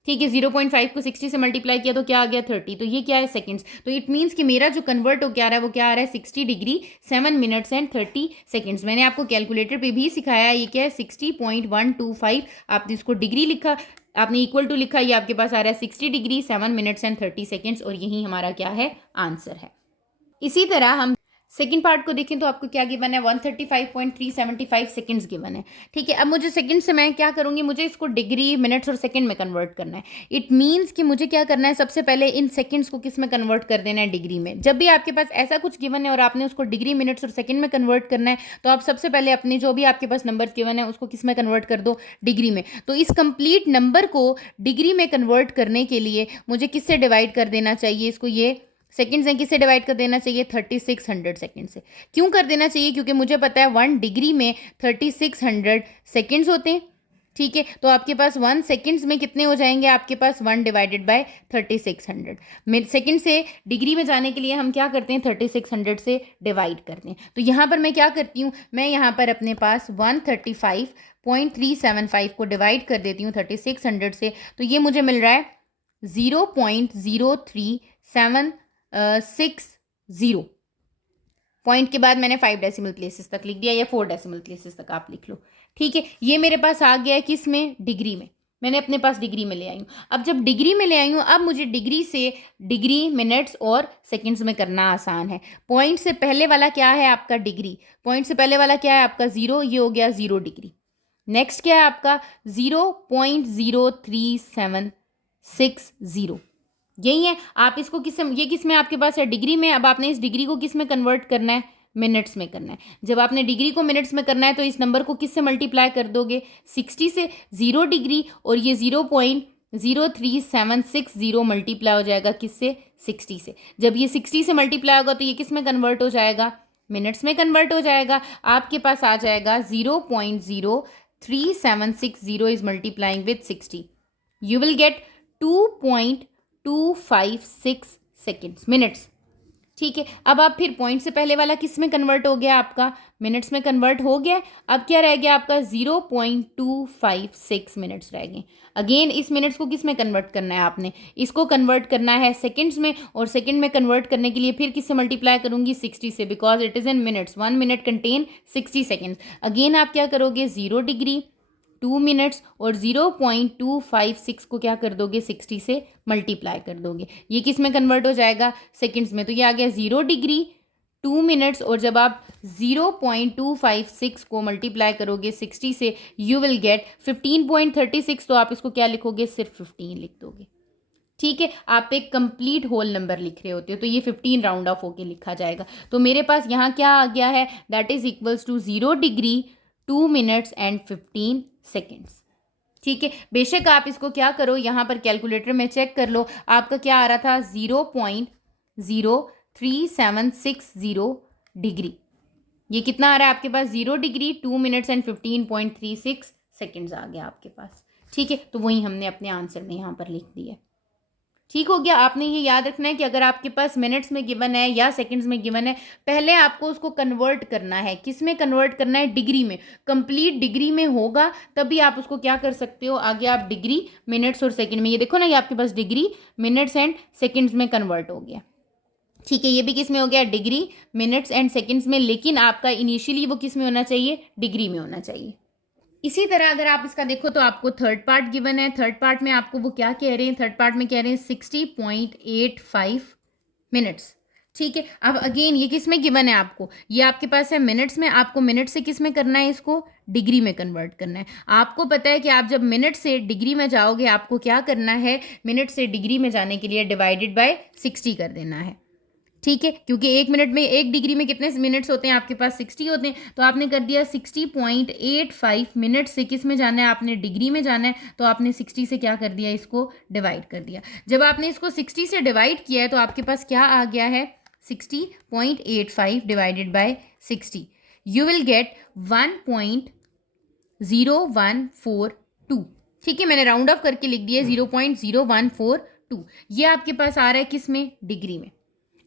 ठीक है, 0.5 को 60 से मल्टीप्लाई किया तो क्या आ गया 30, तो ये क्या है सेकंड्स। तो इट मीन्स कि मेरा जो कन्वर्ट हो क्या आ रहा है, वो क्या आ रहा है 60 डिग्री 7 मिनट्स एंड 30 सेकंड्स। मैंने आपको कैलकुलेटर पे भी सिखाया है, ये क्या है 60.125। आपने इसको डिग्री लिखा, आपने इक्वल टू लिखा, ये आपके पास आ रहा है 60 डिग्री 7 मिनट्स एंड 30 सेकंड्स, और यही हमारा क्या है, आंसर है। इसी तरह हम सेकंड पार्ट को देखें तो आपको क्या गिवन है, 135.375 सेकंड्स गिवन है। ठीक है, अब मुझे सेकंड से मैं क्या करूंगी, मुझे इसको डिग्री मिनट्स और सेकंड में कन्वर्ट करना है। इट मींस कि मुझे क्या करना है, सबसे पहले इन सेकंड्स को किस में कन्वर्ट कर देना है, डिग्री में। जब भी आपके पास ऐसा कुछ गिवन है और आपने उसको डिग्री मिनट्स और सेकंड में कन्वर्ट करना है, तो आप सबसे पहले अपने जो भी आपके पास नंबर गिवन है उसको किस में कन्वर्ट कर दो, डिग्री में। तो इस कंप्लीट नंबर को डिग्री में कन्वर्ट करने के लिए मुझे किससे डिवाइड कर देना चाहिए, इसको ये सेकंड्स हैं, किससे डिवाइड कर देना चाहिए, 3600 सेकंड से। क्यों कर देना चाहिए, क्योंकि मुझे पता है 1 डिग्री में 3600 सेकंड्स होते हैं। ठीक है, तो आपके पास 1 सेकंड्स में कितने हो जाएंगे, आपके पास 1 डिवाइडेड बाय 3600। सेकंड से डिग्री में जाने के लिए हम क्या करते हैं, 3600 से डिवाइड करते हैं। तो यहाँ पर मैं क्या करती हूँ, मैं यहाँ पर अपने पास 135.375 को डिवाइड कर देती हूँ 3600 से। तो ये मुझे मिल रहा है 0.03760। पॉइंट के बाद मैंने 5 डेसिमल प्लेसेस तक लिख दिया, या 4 डेसिमल प्लेसेस तक आप लिख लो। ठीक है, ये मेरे पास आ गया है किस में, डिग्री में। मैंने अपने पास डिग्री में ले आई हूँ। अब जब डिग्री में ले आई हूँ, अब मुझे डिग्री से डिग्री मिनट्स और सेकंड्स में करना आसान है। पॉइंट से पहले वाला क्या है आपका, डिग्री। पॉइंट से पहले वाला क्या है आपका 0, ये हो गया 0 डिग्री। नेक्स्ट क्या है आपका 0.03760, यही है। आप इसको किस में, ये किस में आपके पास है, डिग्री में। अब आपने इस डिग्री को किस में कन्वर्ट करना है, मिनट्स में करना है। जब आपने डिग्री को मिनट्स में करना है तो इस नंबर को किस से मल्टीप्लाई कर दोगे, 60 से। 0 डिग्री और ये 0.03760 मल्टीप्लाई हो जाएगा किससे, 60 से। जब ये 60 से मल्टीप्लाई होगा तो ये किस में कन्वर्ट हो जाएगा, मिनट्स में कन्वर्ट हो जाएगा। आपके पास आ जाएगा 0.03760 is multiplying with 60, you will gate 2.256 seconds, minutes. ठीक है, अब आप फिर पॉइंट से पहले वाला किस में कन्वर्ट हो गया, आपका मिनट्स में कन्वर्ट हो गया। अब क्या रह गया आपका 0.256 मिनट्स रह गए। अगेन इस मिनट्स को किस में कन्वर्ट करना है, आपने इसको कन्वर्ट करना है सेकंड्स में, और सेकंड में कन्वर्ट करने के लिए फिर किससे मल्टीप्लाई करूंगी, 60 से, because it is in minutes. 1 minute contain 60 seconds. Again आप क्या करोगे, 0 डिग्री 2 मिनट्स और 0.256 को क्या कर दोगे, 60 से मल्टीप्लाई कर दोगे। ये किस में कन्वर्ट हो जाएगा, सेकंड्स में। तो ये आ गया 0 डिग्री 2 मिनट्स, और जब आप 0.256 को मल्टीप्लाई करोगे 60 से, यू विल गेट 15.36। तो आप इसको क्या लिखोगे, सिर्फ 15 लिख दोगे। ठीक है, आप एक कंप्लीट होल नंबर लिख रहे होते हो तो ये 15 राउंड ऑफ होके लिखा जाएगा। तो मेरे पास यहाँ क्या आ गया है, that is equals to 0 degree 2 minutes and 15 seconds. ठीक है, बेशक आप इसको क्या करो, यहाँ पर कैलकुलेटर में चेक कर लो, आपका क्या आ रहा था 0.03760 डिग्री। ये कितना आ रहा है आपके पास, 0 डिग्री 2 मिनट्स एंड 15.36 सेकेंड्स आ गया आपके पास। ठीक है, तो वही हमने अपने आंसर में यहाँ पर लिख दिया। ठीक हो गया। आपने ये याद रखना है कि अगर आपके पास मिनट्स में गिवन है या सेकंड्स में गिवन है, पहले आपको उसको कन्वर्ट करना है। किस में कन्वर्ट करना है, डिग्री में। कंप्लीट डिग्री में होगा तभी आप उसको क्या कर सकते हो, आगे आप डिग्री मिनट्स और सेकंड में, ये देखो ना, ये आपके पास डिग्री मिनट्स एंड सेकंड्स में कन्वर्ट हो गया। ठीक है, ये भी किस में हो गया, डिग्री मिनट्स एंड सेकंड्स में, लेकिन आपका इनिशियली वो किस में होना चाहिए, डिग्री में होना चाहिए। इसी तरह अगर आप इसका देखो तो आपको थर्ड पार्ट गिवन है। थर्ड पार्ट में आपको वो क्या कह रहे हैं, थर्ड पार्ट में कह रहे हैं 60.85 मिनट्स। ठीक है, अब अगेन ये किस में गिवन है आपको, ये आपके पास है मिनट्स में, आपको मिनट से किस में करना है, इसको डिग्री में कन्वर्ट करना है। आपको पता है कि आप जब मिनट से डिग्री में जाओगे आपको क्या करना है, मिनट से डिग्री में जाने के लिए डिवाइडेड बाय 60 कर देना है। ठीक है, क्योंकि एक मिनट में, एक डिग्री में कितने मिनट्स होते हैं आपके पास, 60 होते हैं। तो आपने कर दिया 60.85 मिनट से किस में जाना है, आपने डिग्री में जाना है, तो आपने 60 से क्या कर दिया, इसको डिवाइड कर दिया। जब आपने इसको 60 से डिवाइड किया है तो आपके पास क्या आ गया है, 60.85 divided by 60, you will gate 1.0142। ठीक है, मैंने राउंड ऑफ करके लिख दिया 0.0142। ये आपके पास आ रहा है किस में, डिग्री में।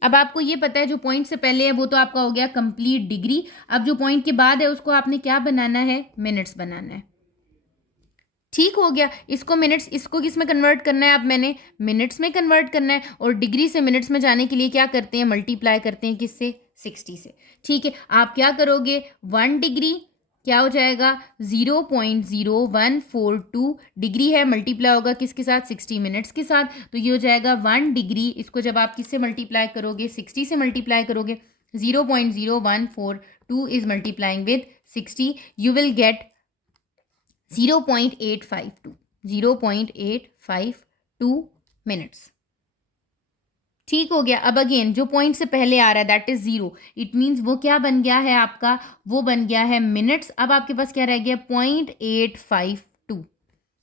अब आपको ये पता है जो पॉइंट से पहले है वो तो आपका हो गया कंप्लीट डिग्री। अब जो पॉइंट के बाद है उसको आपने क्या बनाना है, मिनट्स बनाना है। ठीक हो गया, इसको मिनट्स, इसको किस में कन्वर्ट करना है, अब मैंने मिनट्स में कन्वर्ट करना है। और डिग्री से मिनट्स में जाने के लिए क्या करते हैं, मल्टीप्लाई करते हैं किससे, 60 से। ठीक है, आप क्या करोगे, 1 डिग्री क्या हो जाएगा, 0.0142 डिग्री है, मल्टीप्लाई होगा किसके साथ, 60 मिनट्स के साथ। तो ये हो जाएगा 1 डिग्री, इसको जब आप किससे मल्टीप्लाई करोगे, 60 से मल्टीप्लाई करोगे, 0.0142 is multiplying with 60, you will gate 0.852 minutes. ठीक हो गया। अब अगेन जो पॉइंट से पहले आ रहा है दैट इज 0, इट मीन्स वो क्या बन गया है आपका, वो बन गया है मिनट्स। अब आपके पास क्या रह गया, 0.852,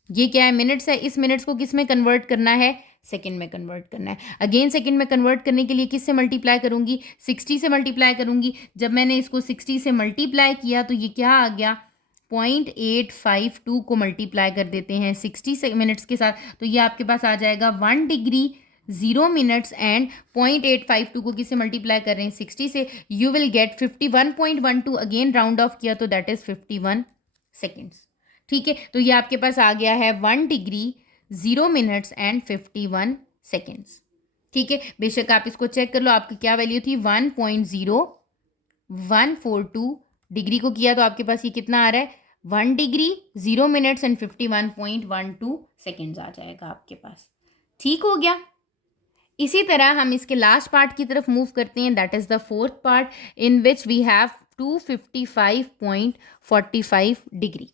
ये क्या है, मिनट्स है। इस मिनट्स को किस में कन्वर्ट करना है, सेकंड में कन्वर्ट करना है। अगेन सेकंड में कन्वर्ट करने के लिए किससे मल्टीप्लाई करूंगी, 60 से मल्टीप्लाई करूंगी। जब मैंने इसको 60 से मल्टीप्लाई किया तो ये क्या आ गया, 0.852 को मल्टीप्लाई कर देते हैं 60 से मिनट्स के साथ, तो ये आपके पास आ जाएगा 1 डिग्री 0 मिनट्स एंड 0.852 को किससे मल्टीप्लाई कर रहे हैं, 60 से, you will gate 51.12। Again round of किया तो दैट इज 51 सेकेंड्स। ठीक है, तो ये आपके पास आ गया है 1 डिग्री 0 मिनट्स एंड 51 सेकेंड्स। ठीक है, बेशक आप इसको चेक कर लो, आपकी क्या वैल्यू थी, 1.0142 डिग्री को किया तो आपके पास ये कितना आ रहा है, 1 डिग्री 0 मिनट्स एंड 51.12 सेकेंड्स आ जाएगा आपके पास। ठीक हो गया। इसी तरह हम इसके लास्ट पार्ट की तरफ मूव करते हैं, that is the fourth part in which we have 255.45 degree.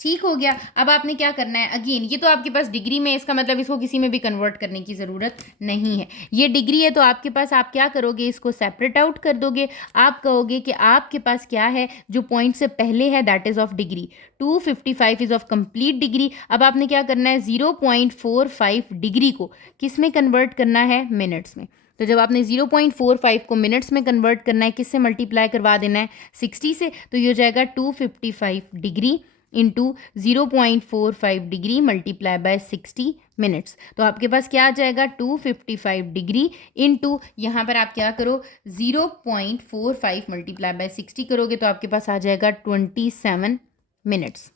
ठीक हो गया। अब आपने क्या करना है, अगेन ये तो आपके पास डिग्री में, इसका मतलब इसको किसी में भी कन्वर्ट करने की ज़रूरत नहीं है। ये डिग्री है तो आपके पास, आप क्या करोगे, इसको सेपरेट आउट कर दोगे। आप कहोगे कि आपके पास क्या है, जो पॉइंट से पहले है that is of degree, 255 is of complete degree. अब आपने क्या करना है, 0.45 डिग्री को किस में कन्वर्ट करना है, मिनट्स में। तो जब आपने 0.45 को मिनट्स में कन्वर्ट करना है, किससे मल्टीप्लाई करवा देना है, 60 से, तो ये हो जाएगा 255 degree into 0.45 degree multiply by 60 minutes. तो आपके पास क्या आ जाएगा, 255 डिग्री इंटू, यहाँ पर आप क्या करो, 0.45 मल्टीप्लाई बाय 60 करोगे तो आपके पास आ जाएगा 27 मिनट्स।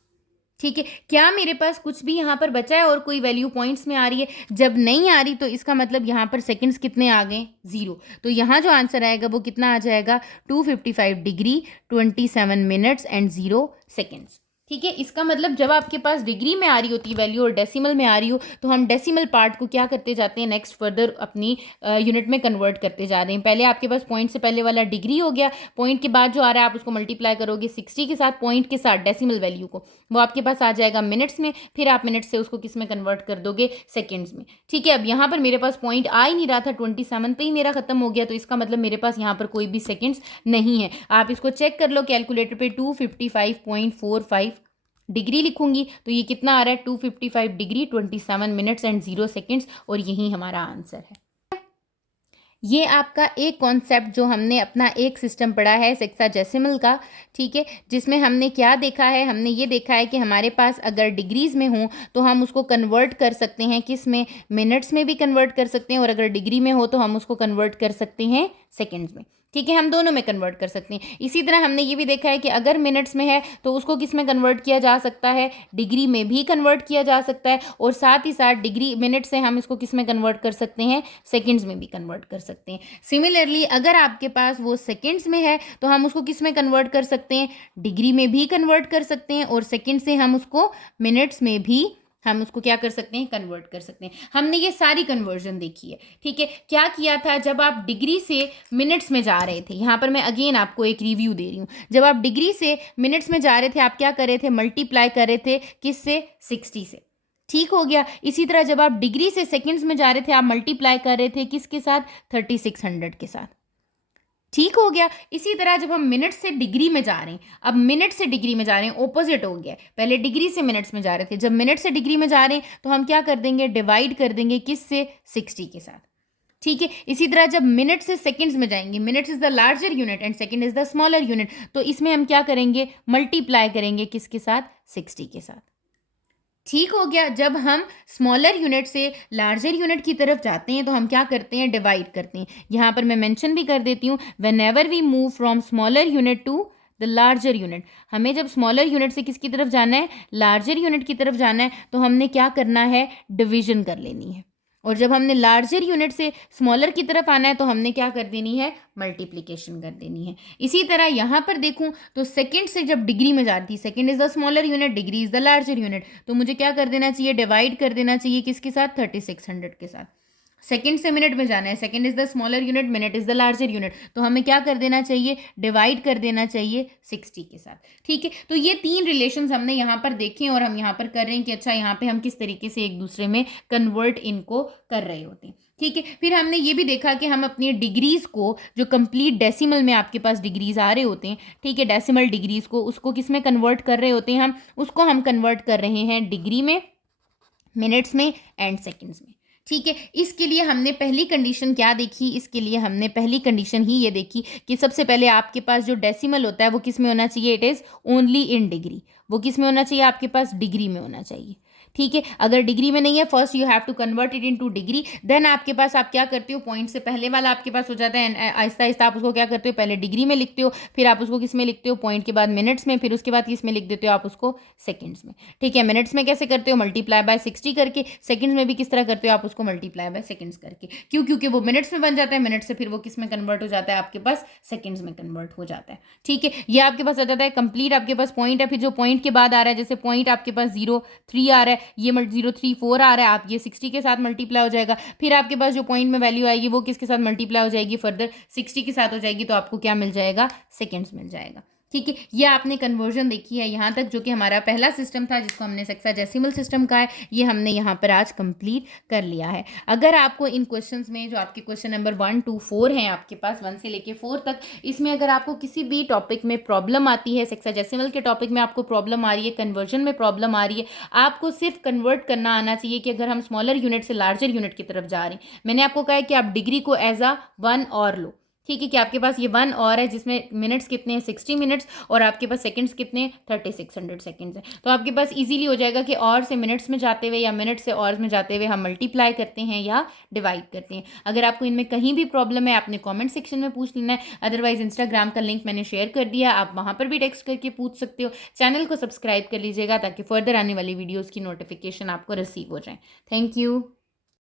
ठीक है, क्या मेरे पास कुछ भी यहाँ पर बचा है और कोई वैल्यू पॉइंट्स में आ रही है? जब नहीं आ रही तो इसका मतलब यहाँ पर सेकंड्स कितने आ गए, 0। तो यहाँ जो आंसर आएगा वो कितना आ जाएगा, 255 डिग्री 27 मिनट्स एंड 0 सेकंड्स। ठीक है। इसका मतलब जब आपके पास डिग्री में आ रही होती है वैल्यू और डेसिमल में आ रही हो तो हम डेसिमल पार्ट को क्या करते जाते हैं, नेक्स्ट फर्दर अपनी यूनिट में कन्वर्ट करते जा रहे हैं। पहले आपके पास पॉइंट से पहले वाला डिग्री हो गया, पॉइंट के बाद जो आ रहा है आप उसको मल्टीप्लाई करोगे 60 के साथ, पॉइंट के साथ डेसिमल वैल्यू को, वो आपके पास आ जाएगा मिनट्स में, फिर आप मिनट्स से उसको किस में कन्वर्ट कर दोगे, सेकेंड्स में। ठीक है। अब यहाँ पर मेरे पास पॉइंट आ ही नहीं रहा था, 27 पे ही मेरा खत्म हो गया, तो इसका मतलब मेरे पास यहाँ पर कोई भी सेकेंड्स नहीं है। आप इसको चेक कर लो कैलकुलेटर पे, 255.45 डिग्री लिखूंगी तो ये कितना आ रहा है, 255 डिग्री 27 मिनट्स एंड 0 सेकेंड्स, और यही हमारा आंसर है। ये आपका एक कॉन्सेप्ट जो हमने अपना एक सिस्टम पढ़ा है सेक्साडेसिमल का, ठीक है, जिसमें हमने क्या देखा है, हमने ये देखा है कि हमारे पास अगर डिग्रीज़ में हो तो हम उसको कन्वर्ट कर सकते हैं किस में, मिनट्स में भी कन्वर्ट कर सकते हैं, और अगर डिग्री में हो तो हम उसको कन्वर्ट कर सकते हैं सेकेंड्स में। ठीक है, हम दोनों में कन्वर्ट कर सकते हैं। इसी तरह हमने ये भी देखा है कि अगर मिनट्स में है तो उसको किस में कन्वर्ट किया जा सकता है, डिग्री में भी कन्वर्ट किया जा सकता है, और साथ ही साथ डिग्री मिनट से हम इसको किस में कन्वर्ट कर सकते हैं, सेकंड्स में भी कन्वर्ट कर सकते हैं। सिमिलरली अगर आपके पास वो सेकंड्स में है तो हम उसको किस में कन्वर्ट कर सकते हैं, डिग्री में भी कन्वर्ट कर सकते हैं, और सेकंड से हम उसको मिनट्स में भी हम उसको क्या कर सकते हैं, कन्वर्ट कर सकते हैं। हमने ये सारी कन्वर्जन देखी है। ठीक है, क्या किया था जब आप डिग्री से मिनट्स में जा रहे थे, यहाँ पर मैं अगेन आपको एक रिव्यू दे रही हूँ। जब आप डिग्री से मिनट्स में जा रहे थे आप क्या कर रहे थे, मल्टीप्लाई कर रहे थे किससे, 60 से। ठीक हो गया। इसी तरह जब आप डिग्री से सेकंड्स में जा रहे थे आप मल्टीप्लाई कर रहे थे किसके साथ, 3600 के साथ। ठीक हो गया। इसी तरह जब हम मिनट से डिग्री में जा रहे हैं, अब मिनट से डिग्री में जा रहे हैं, ऑपोजिट हो गया। पहले डिग्री से मिनट्स में जा रहे थे, जब मिनट से डिग्री में जा रहे हैं तो हम क्या कर देंगे, डिवाइड कर देंगे किससे, 60 के साथ। ठीक है। इसी तरह जब मिनट से सेकंड्स में जाएंगे, minutes is the larger unit and second is the smaller unit, तो इसमें हम क्या करेंगे, मल्टीप्लाई करेंगे किसके साथ, 60 के साथ। ठीक हो गया। जब हम स्मॉलर यूनिट से लार्जर यूनिट की तरफ जाते हैं तो हम क्या करते हैं, डिवाइड करते हैं। यहाँ पर मैं मेंशन भी कर देती हूँ, whenever we move from smaller unit to the larger unit, हमें जब स्मॉलर यूनिट से किसकी तरफ जाना है, लार्जर यूनिट की तरफ जाना है, तो हमने क्या करना है, डिवीजन कर लेनी है। और जब हमने लार्जर यूनिट से स्मॉलर की तरफ आना है तो हमने क्या कर देनी है, मल्टीप्लिकेशन कर देनी है। इसी तरह यहाँ पर देखूँ तो सेकंड से जब डिग्री में जाती है, second is the smaller unit, degree is the larger unit, तो मुझे क्या कर देना चाहिए, डिवाइड कर देना चाहिए किसके साथ, 3600 के साथ। सेकंड से मिनट में जाना है, second is the smaller unit, minute is the larger unit, तो हमें क्या कर देना चाहिए, डिवाइड कर देना चाहिए 60 के साथ। ठीक है, तो ये तीन रिलेशंस हमने यहाँ पर देखे और हम यहाँ पर कर रहे हैं कि अच्छा यहाँ पे हम किस तरीके से एक दूसरे में कन्वर्ट इनको कर रहे होते हैं। ठीक है, फिर हमने ये भी देखा कि हम अपनी डिग्रीज को, जो कंप्लीट डेसिमल में आपके पास डिग्रीज आ रहे होते हैं, ठीक है, डेसिमल डिग्रीज को, उसको किस में कन्वर्ट कर रहे होते हैं, हम उसको हम कन्वर्ट कर रहे हैं डिग्री में, मिनट्स में एंड सेकेंड्स में। ठीक है, इसके लिए हमने पहली कंडीशन क्या देखी, इसके लिए हमने पहली कंडीशन ही ये देखी कि सबसे पहले आपके पास जो डेसिमल होता है वो किस में होना चाहिए, it is only in degree, वो किस में होना चाहिए, आपके पास डिग्री में होना चाहिए। ठीक है, अगर डिग्री में नहीं है, first you have to convert it into degree, then आपके पास आप क्या करते हो, पॉइंट से पहले वाला आपके पास हो जाता है, आहिस्ता आहिस्ता आप उसको क्या करते हो, पहले डिग्री में लिखते हो, फिर आप उसको किस में लिखते हो, पॉइंट के बाद मिनट्स में, फिर उसके बाद किस में लिख देते हो आप उसको, सेकंड्स में। ठीक है, मिनट्स में कैसे करते हो, मल्टीप्लाई बाय 60 करके, सेकंड्स में भी किस तरह करते हो आप उसको, मल्टीप्लाई बाय सेकंड्स करके। क्यों, क्योंकि वो मिनट्स में बन जाता है, मिनट से फिर वो किस में कन्वर्ट हो जाता है, आपके पास सेकंड्स में कन्वर्ट हो जाता है। ठीक है, ये आपके पास आ जाता है कंप्लीट, आपके पास पॉइंट है, फिर जो पॉइंट के बाद आ रहा है, जैसे पॉइंट आपके पास 0.3 आ रहा है, ये 0.34 आ रहा है, आप ये 60 के साथ मल्टीप्लाई हो जाएगा, फिर आपके पास जो पॉइंट में वैल्यू आएगी वो किसके साथ मल्टीप्लाई हो जाएगी, फर्दर 60 के साथ हो जाएगी, तो आपको क्या मिल जाएगा, सेकेंड्स मिल जाएगा। ठीक है, ये आपने कन्वर्जन देखी है यहाँ तक, जो कि हमारा पहला सिस्टम था जिसको हमने सेक्साडेसिमल सिस्टम कहा है, ये हमने यहाँ पर आज कंप्लीट कर लिया है। अगर आपको इन क्वेश्चंस में, जो आपके क्वेश्चन नंबर 1 to 4 हैं आपके पास, 1 से लेके 4 तक, इसमें अगर आपको किसी भी टॉपिक में प्रॉब्लम आती है, सेक्साडेसिमल के टॉपिक में आपको प्रॉब्लम आ रही है, कन्वर्जन में प्रॉब्लम आ रही है, आपको सिर्फ कन्वर्ट करना आना चाहिए कि अगर हम स्मॉलर यूनिट से लार्जर यूनिट की तरफ जा रहे हैं, मैंने आपको कहा है कि आप डिग्री को एज अ 1 और लो। ठीक है, कि आपके पास ये 1 और है जिसमें मिनट्स कितने हैं, 60 मिनट्स, और आपके पास सेकंड्स कितने हैं, 3600 सेकंड्स हैं, तो आपके पास इजीली हो जाएगा कि और से मिनट्स में जाते हुए या मिनट से और में जाते हुए हम मल्टीप्लाई करते हैं या डिवाइड करते हैं। अगर आपको इनमें कहीं भी प्रॉब्लम है आपने कॉमेंट सेक्शन में पूछ लेना है, अदरवाइज इंस्टाग्राम का लिंक मैंने शेयर कर दिया, आप वहाँ पर भी टेक्स्ट करके पूछ सकते हो। चैनल को सब्सक्राइब कर लीजिएगा ताकि फर्दर आने वाली वीडियोज़ की नोटिफिकेशन आपको रिसीव हो जाए। Thank you.